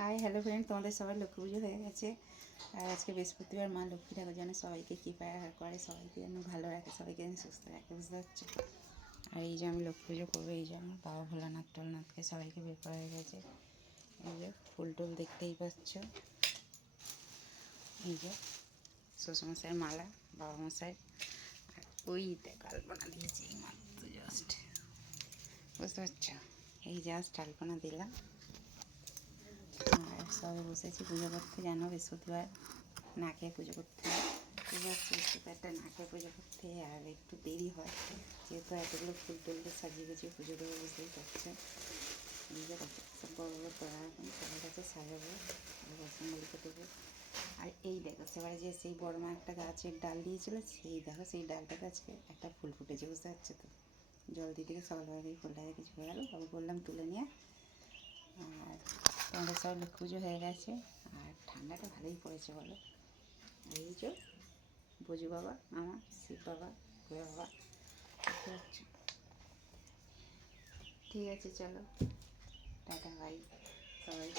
Hi hello friend, তোমাদের সবার লক্ষ্মী পুজো হয়ে গেছে। আর আজকে বৃহস্পতিবার, মা লক্ষ্মী ঠাকুর যেন সবাইকে কৃপা করে, সবাইকে যেন ভালো রাখে, সবাইকে যেন সুস্থ রাখে, বুঝতে পারছো। আর এই যে আমি লক্ষ্মী পুজো করবো, এই যে আমার বাবা ভোলানাথ টোলনাথকে সবাইকে বের করা হয়ে গেছে। এই যে ফুল টুল দেখতেই পাচ্ছ, এই যে শ্বশুরমশাইয়ের মালা, বাবা মশাই, আর ওই দেখ আলপনা দিয়েছি এই মাত্র জাস্ট, বুঝতে পারছো। এই জাস্ট আলপনা দিলাম আর সবাই বসেছি পুজো করতে। জানো বৃহস্পতিবার না খেয়ে পুজো করতে হয়, পুজো হচ্ছে বৃহস্পতিবারটা না খেয়ে পুজো করতে, আর একটু দেরি হয় যেহেতু এতগুলো ফুল টুলকে সাজিয়ে গুছিয়ে পুজো দেবো, বুঝতেই পারছে। নিজে কাছে সব বড় বড় তোরা এখন সবার কাছে সাজাবো, বসনগুলিকে দেবো। আর এই দেখো সেবারে যে সেই বড় মা একটা গাছের ডাল দিয়েছিল, সেই দেখো সেই ডালটাতে আজকে একটা ফুল ফুটেছে, বুঝতে পারছো তো। জল দিয়ে থেকে সকালবেলা দিয়ে ফুলটা দেখে চলে গেলো, বাবু বললাম তুলে নিয়ে। আর তোমাদের সব লক্ষ্মী পুজো হয়ে গেছে, আর ঠান্ডাটা ভালোই পড়েছে বলো। এই যে বজু বাবা, আমার শিব বাবা, ভোলে বাবা, বুঝতে পারছো। ঠিক আছে, চলো টাটা বাই। সবাই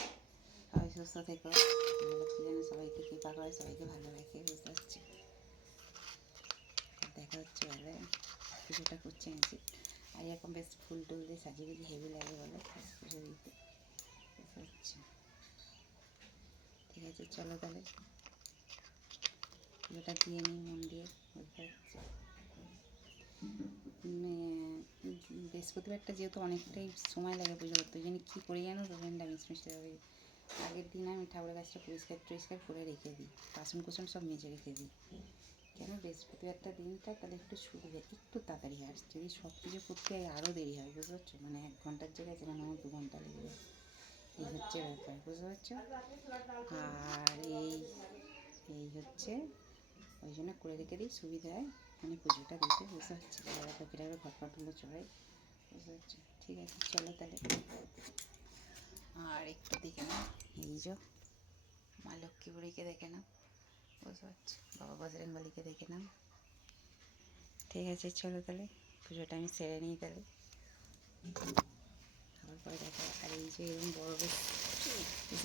সবাই সুস্থ থেকো, লক্ষ্মী যেন সবাইকে কৃপা করে, সবাইকে ভালো রাখে, বুঝতে পারছি। দেখা হচ্ছে ভালো পুজোটা করছে নিচ্ছি। আর এরকম বেশ ফুল টুল দিয়ে সাজিয়ে গুজিয়ে হেভি লাগে বলো পুজো দিতে, বুঝতে পারছি। ঠিক আছে, চলো তাহলে পুজোটা দিয়ে নিই মন দিয়ে, বুঝতে পারছি। বৃহস্পতিবারটা যেহেতু অনেকটাই সময় লাগে পুজো করতে, ওই জন্য কী করি জানো তো ফ্রেন্ডটা মিশমিশতে হবে। আগের দিন আমি ঠাকুরের কাছটা পরিষ্কার করে রেখে দিই, বাসন কুসন সব মেজে রেখে দিই। কেন বৃহস্পতিবারটা দিনটা তাহলে একটু সুবিধা, একটু তাড়াতাড়ি হয়। যদি সব কিছু করতে হয় আরও দেরি হয়, বুঝতে পারছো। মানে 1 ঘন্টার জায়গায় যেখানে আমার 2 ঘন্টা লেগে যায়, এই হচ্ছে ব্যাপার, বুঝতে পারছো। আর এই হচ্ছে ওই জন্য করে রেখে দিই, সুবিধা হয় মানে পুজোটা দিতে, বুঝতে পারছি। এবার লোকেরা ঘর পাটগুলো চড়াই, বুঝতে পারছি। ঠিক আছে, চলো তাহলে। আর একটু দেখে নাও, এই যে মা লক্ষ্মী বুড়িকে দেখে নাও, বুঝতে পারছি। বাবা বজরংবলীকে দেখে নাও। ঠিক আছে, চলো তাহলে পুজোটা আমি সেরে নিই তাহলে, আবার পরে দেখা। আর এই যে এরকম বড় বেশ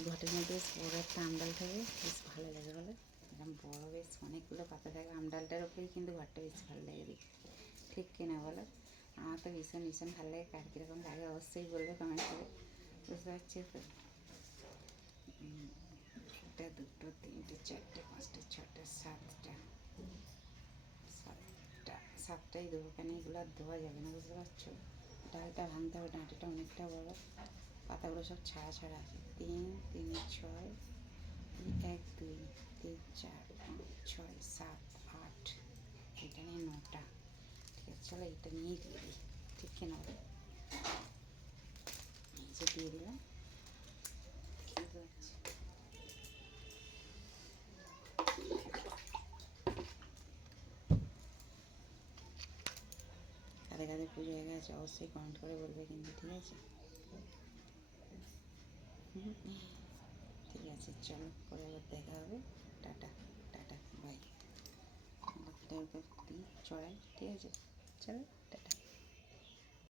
ঘটের মধ্যে বেশ বড়ো একটা আমডাল থাকে, বেশ ভালো লাগে বলো। এরকম বড়ো বেশ অনেকগুলো পাতা থাকে, আমডালটার ওপরেই কিন্তু ঘরটা বেশ ভালো লাগে দেখতে, ঠিক কিনা বলো। আমার তো ভীষণ ভীষণ ভালো লাগে, কার কীরকম লাগে অবশ্যই বলবে কমেন্ট করে, বুঝতে পারছি তো। 1 2 3 4 5 6 7টা, 7টাই দেবো, কেন এগুলো আর দেওয়া যাবে না, বুঝতে পারছো। ডালটা ভাঙতে হবে, ডাঁটাটা অনেকটা বড়, পাতাগুলো সব ছাড়া ছাড়া আছে। 3 3 6 1 2 3 4 5 6 7 8, এটা নিয়ে 9টা। ঠিক আছে, চলো এটা নিয়েই দিয়ে দিই, ঠিক কিনা বলো। এই যে দিয়ে দিলাম, বুঝতে পারছি। কাদের কাদের পুজো হয়ে গেছে অবশ্যই কমেন্ট করে বলবে কিন্তু, ঠিক আছে। ঠিক আছে, চলো পরে আবার দেখা হবে। Tata tata bye. লক্ষ্মীটাকে দিই চড়াই, ঠিক আছে, চলো।